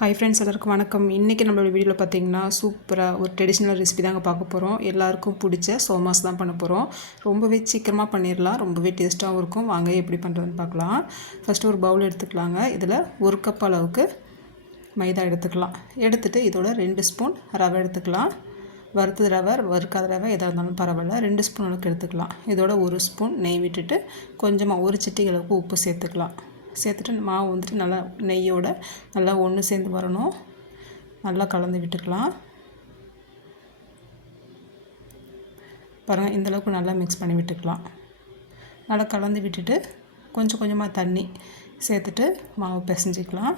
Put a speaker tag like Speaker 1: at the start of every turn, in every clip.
Speaker 1: Hi friends எல்லாருக்கும் வணக்கம். இன்றைக்கி நம்மளோட வீடியோவில் பார்த்தீங்கன்னா சூப்பராக ஒரு ட்ரெடிஷ்னல் ரெசிபி தாங்க பார்க்க போகிறோம் எல்லாருக்கும் பிடிச்ச சோமாஸ் தான் பண்ண போகிறோம் ரொம்பவே சீக்கிரமாக பண்ணிடலாம் ரொம்பவே டேஸ்ட்டாகவும் இருக்கும். வாங்க எப்படி பண்ணுறதுன்னு பார்க்கலாம். ஃபஸ்ட்டு ஒரு பவுல் எடுத்துக்கலாங்க. இதில் ஒரு கப் அளவுக்கு மைதா எடுத்துக்கலாம். எடுத்துகிட்டு இதோட ரெண்டு ஸ்பூன் ரவை எடுத்துக்கலாம். வறுத்தது ரவை வறுக்காத ரவை எதாக இருந்தாலும் பரவாயில்ல. ரெண்டு ஸ்பூன் அளவுக்கு எடுத்துக்கலாம். இதோட ஒரு ஸ்பூன் நெய் விட்டுட்டு கொஞ்சமாக ஒரு சிட்டிகளுக்கு உப்பு சேர்த்துக்கலாம். சேர்த்துட்டு மாவு வந்துட்டு நல்லா நெய்யோடு நல்லா ஒன்று சேர்ந்து வரணும். நல்லா கலந்து விட்டுக்கலாம். பாருங்கள் இந்தளவுக்கு நல்லா மிக்ஸ் பண்ணி விட்டுக்கலாம். நல்லா கலந்து விட்டுட்டு கொஞ்சம் கொஞ்சமாக தண்ணி சேர்த்துட்டு மாவு பிசைஞ்சிக்கலாம்.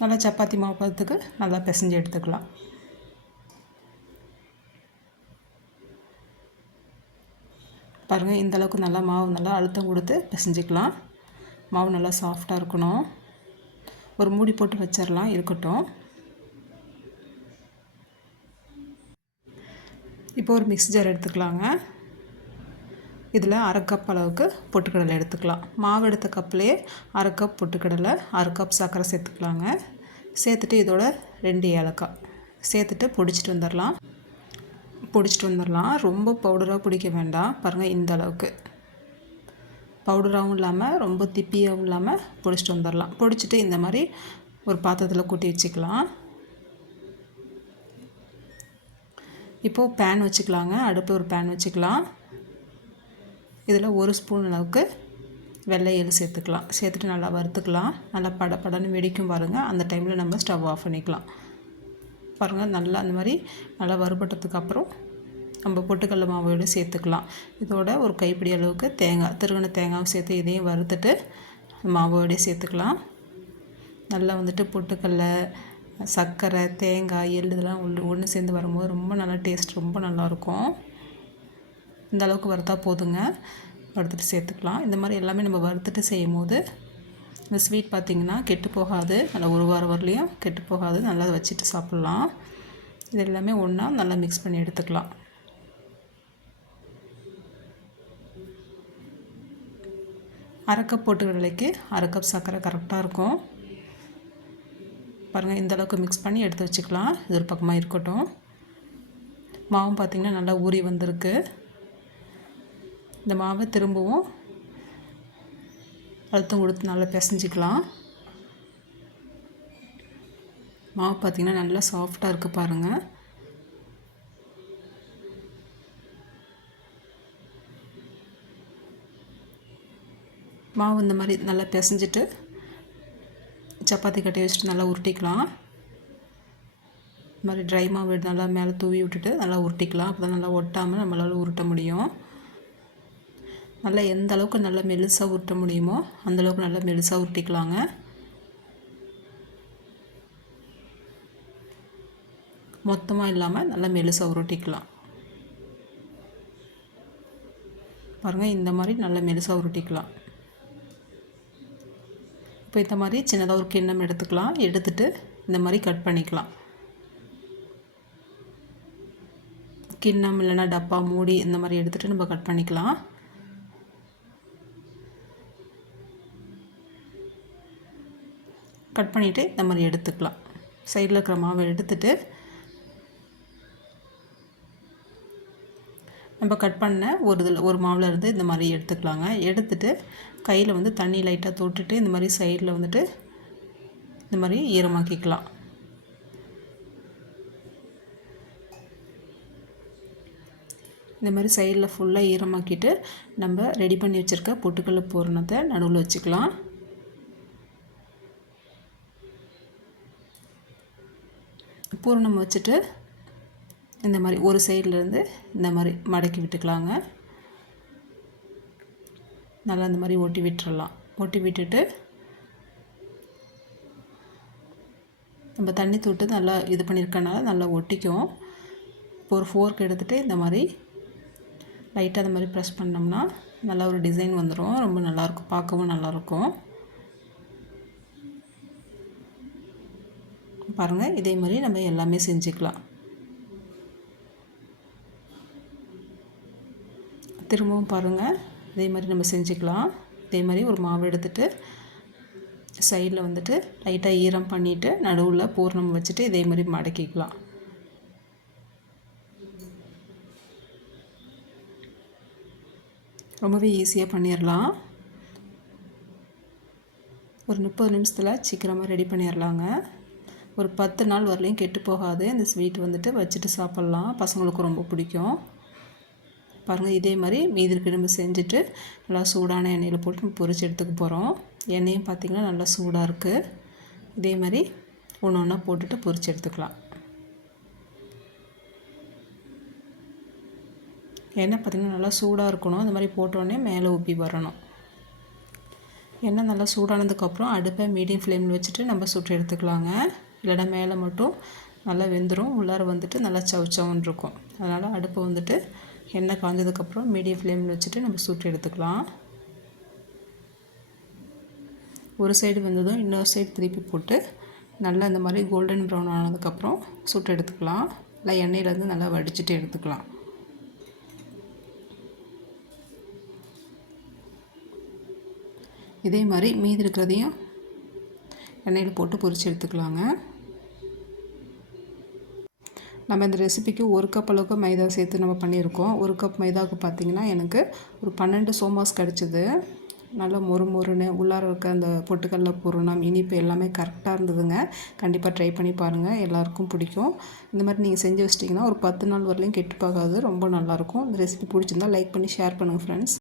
Speaker 1: நல்லா சப்பாத்தி மாவு பதத்துக்கு நல்லா பிசைஞ்சு எடுத்துக்கலாம். பாருங்கள் இந்தளவுக்கு நல்லா மாவு நல்லா அழுத்தம் கொடுத்து பிசைஞ்சிக்கலாம். மாவு நல்லா சாஃப்டாக இருக்கணும். ஒரு மூடி போட்டு வச்சிடலாம் இருக்கட்டும். இப்போ ஒரு மிக்ஸி ஜார் எடுத்துக்கலாங்க. இதில் அரை கப் அளவுக்கு பொட்டுக்கடலை எடுத்துக்கலாம். மாவு எடுத்த கப்லேயே அரை கப் பொட்டுக்கடலை அரை கப் சர்க்கரை சேர்த்துக்கலாங்க. சேர்த்துட்டு இதோட ரெண்டு ஏலக்காய். சேர்த்துட்டு பொடிச்சிட்டு வந்துடலாம் பிடிச்சிட்டு வந்துடலாம். ரொம்ப பவுடராக பிடிக்க வேண்டாம். பாருங்கள் இந்த அளவுக்கு. பவுடராகவும் இல்லாமல் ரொம்ப திப்பியாகவும் இல்லாமல் பிடிச்சிட்டு வந்துடலாம். பிடிச்சிட்டு இந்த மாதிரி ஒரு பாத்திரத்தில் கூட்டி வச்சுக்கலாம். இப்போது பேன் வச்சுக்கலாங்க. அடுப்பு ஒரு பேன் வச்சுக்கலாம். இதில் ஒரு ஸ்பூன் அளவுக்கு வெள்ளையல் சேர்த்துக்கலாம். சேர்த்துட்டு நல்லா வறுத்துக்கலாம். நல்லா பட படன்னு வெடிக்கும் பாருங்கள் அந்த டைமில் நம்ம ஸ்டவ் ஆஃப் பண்ணிக்கலாம். பாருங்கள் நல்லா அந்த மாதிரி நல்லா வறுபட்டதுக்கு அப்புறம் நம்ம பொட்டுக்கடல மாவோடு சேர்த்துக்கலாம். இதோட ஒரு கைப்பிடி அளவுக்கு தேங்காய் திருகண தேங்காயும் சேர்த்து இதையும் வறுத்துட்டு மாவோடய சேர்த்துக்கலாம். நல்லா வந்துட்டு பொட்டுக்கடல சர்க்கரை தேங்காய் எள் இதெல்லாம் ஒன்று ஒன்று சேர்ந்து வரும்போது ரொம்ப நல்லா டேஸ்ட் ரொம்ப நல்லாயிருக்கும். இந்த அளவுக்கு வறுத்தா போதுங்க. வறுத்துட்டு சேர்த்துக்கலாம். இந்த மாதிரி எல்லாமே நம்ம வறுத்துட்டு செய்யும் போது இந்த ஸ்வீட் பார்த்திங்கன்னா கெட்டு போகாது. நல்லா ஒரு வாரம் வரலையும் கெட்டு போகாது. நல்லா வச்சுட்டு சாப்பிட்லாம். இது எல்லாமே ஒன்றா நல்லா மிக்ஸ் பண்ணி எடுத்துக்கலாம். அரைக்கப் போட்டு விலைக்கு அரைக்கப் சர்க்கரை கரெக்டாக இருக்கும். பாருங்கள் இந்த அளவுக்கு மிக்ஸ் பண்ணி எடுத்து வச்சுக்கலாம். இது ஒரு பக்கமாக இருக்கட்டும். மாவும் பார்த்திங்கன்னா நல்லா ஊறி வந்திருக்கு. இந்த மாவை திரும்பவும் அழுத்தம் கொடுத்து நல்லா பிசைஞ்சிக்கலாம். மாவு பார்த்திங்கன்னா நல்லா சாஃப்டாக இருக்குது பாருங்கள் மாவு இந்த மாதிரி நல்லா பிசைஞ்சிட்டு சப்பாத்தி கட்டி வச்சுட்டு நல்லா உருட்டிக்கலாம். இந்த மாதிரி ட்ரை மாவு நல்லா மேலே தூவி விட்டுட்டு நல்லா உருட்டிக்கலாம். அப்போ தான் நல்லா ஒட்டாமல் நம்மளால் உருட்ட முடியும். நல்லா எந்த அளவுக்கு நல்லா மெலுசாக உருட்ட முடியுமோ அந்தளவுக்கு நல்லா மெலுசாக உருட்டிக்கலாங்க. மொத்தமாக இல்லாமல் நல்லா மெலுசாக உருட்டிக்கலாம். பாருங்கள் இந்த மாதிரி நல்லா மெலுசாக உருட்டிக்கலாம். இப்போ இந்த மாதிரி சின்னதாக ஒரு கிண்ணம் எடுத்துக்கலாம். எடுத்துகிட்டு இந்த மாதிரி கட் பண்ணிக்கலாம். கிண்ணம் இல்லைன்னா டப்பா மூடி இந்த மாதிரி எடுத்துகிட்டு நம்ம கட் பண்ணிக்கலாம். கட் பண்ணிவிட்டு இந்த மாதிரி எடுத்துக்கலாம். சைடில் இருக்கிற மாவை எடுத்துட்டு நம்ம கட் பண்ண ஒரு இதில் ஒரு மாவில் இருந்து இந்த மாதிரி எடுத்துக்கலாங்க. எடுத்துட்டு கையில் வந்து தண்ணி லைட்டாக தொட்டுட்டு இந்த மாதிரி சைடில் வந்துட்டு இந்த மாதிரி ஈரமாக்கிக்கலாம். இந்த மாதிரி சைடில் ஃபுல்லாக ஈரமாக்கிட்டு நம்ம ரெடி பண்ணி வச்சுருக்க பொட்டுக்கல்ல பூரணத்தை நடுவில் வச்சுக்கலாம். பூரணம் வச்சுட்டு இந்த மாதிரி ஒரு சைட்லேருந்து இந்த மாதிரி மடக்கி விட்டுக்கலாங்க. நல்லா இந்த மாதிரி ஒட்டி விட்டுறலாம். ஒட்டி விட்டுட்டு நம்ம தண்ணி தொட்டு நல்லா இது பண்ணியிருக்கனால நல்லா ஒட்டிக்கும். இப்போ ஒரு ஃபோர்க் எடுத்துகிட்டு இந்த மாதிரி லைட்டாக அந்த மாதிரி ப்ரெஸ் பண்ணோம்னா நல்லா ஒரு டிசைன் வந்துடும் ரொம்ப நல்லாயிருக்கும். பார்க்கவும் நல்லாயிருக்கும். பாருங்கள் இதே மாதிரி நம்ம எல்லாமே செஞ்சுக்கலாம். திரும்பவும் பாருங்கள் இதே மாதிரி நம்ம செஞ்சுக்கலாம். இதே மாதிரி ஒரு மாவு எடுத்துகிட்டு சைடில் வந்துட்டு லைட்டாக ஈரம் பண்ணிவிட்டு நடுவில் பூர்ணம் வச்சுட்டு இதே மாதிரி மடக்கிக்கலாம். ரொம்பவே ஈஸியாக பண்ணிடலாம் ஒரு முப்பது நிமிஷத்தில் சீக்கிரமாக ரெடி பண்ணிடலாங்க ஒரு பத்து நாள் வரலையும் கெட்டு போகாது. இந்த ஸ்வீட் வந்துட்டு வச்சுட்டு சாப்பிட்லாம். பசங்களுக்கு ரொம்ப பிடிக்கும். பாருங்கள் இதே மாதிரி மீதி கிளம்பு நம்ம செஞ்சுட்டு நல்லா சூடான எண்ணெயில் போட்டு நம்ம பொரிச்சு எடுத்துக்க போகிறோம் எண்ணெயும் பார்த்திங்கன்னா நல்லா சூடாக இருக்குது இதே மாதிரி ஒன்று ஒன்றா போட்டுட்டு பொரிச்சு எடுத்துக்கலாம். எண்ணெய் பார்த்திங்கன்னா நல்லா சூடாக இருக்கணும். இந்த மாதிரி போட்டோடனே மேலே ஊப்பி வரணும். எண்ணெய் நல்லா சூடானதுக்கப்புறம் அடுப்பை மீடியம் ஃப்ளேமில் வச்சுட்டு நம்ம சுட்டு எடுத்துக்கலாங்க. இல்லைனா மேலே மட்டும் நல்லா வெந்துடும் உள்ளார வந்துட்டு நல்லா சவுச்சவுன்னு இருக்கும். அதனால் அடுப்பை வந்துட்டு எண்ணெய் காஞ்சதுக்கப்புறம் மீடியம் ஃப்ளேமில் வச்சுட்டு நம்ம சூட்டு எடுத்துக்கலாம். ஒரு சைடு வந்ததும் இன்னொரு சைடு திருப்பி போட்டு நல்லா இந்த மாதிரி கோல்டன் ப்ரௌன் ஆனதுக்கப்புறம் சுட்டு எடுத்துக்கலாம். இல்லை எண்ணெயிலேருந்து நல்லா வடிச்சிட்டு எடுத்துக்கலாம். இதே மாதிரி மீதி இருக்கிறதையும் எண்ணெயில் போட்டு பொரிச்சு எடுத்துக்கலாங்க. நம்ம இந்த ரெசிபிக்கு ஒரு கப் அளவுக்கு மைதா சேர்த்து நம்ம பண்ணியிருக்கோம். ஒரு கப் மைதாவுக்கு பார்த்திங்கன்னா எனக்கு ஒரு பன்னெண்டு சோமாஸ் கிடச்சிது. நல்லா மொறு மொறுன்னு உள்ளார இருக்க அந்த பொட்டுக்கடல பூரணம் இனிப்பு எல்லாமே கரெக்டாக இருந்ததுங்க. கண்டிப்பாக ட்ரை பண்ணி பாருங்கள் எல்லாருக்கும் பிடிக்கும். இந்த மாதிரி நீங்கள் செஞ்சு வச்சிட்டிங்கன்னா ஒரு பத்து நாள் வரலையும் கெட்டு பார்க்காது ரொம்ப நல்லாயிருக்கும். இந்த ரெசிபி பிடிச்சிருந்தா லைக் பண்ணி ஷேர் பண்ணுங்கள் ஃப்ரெண்ட்ஸ்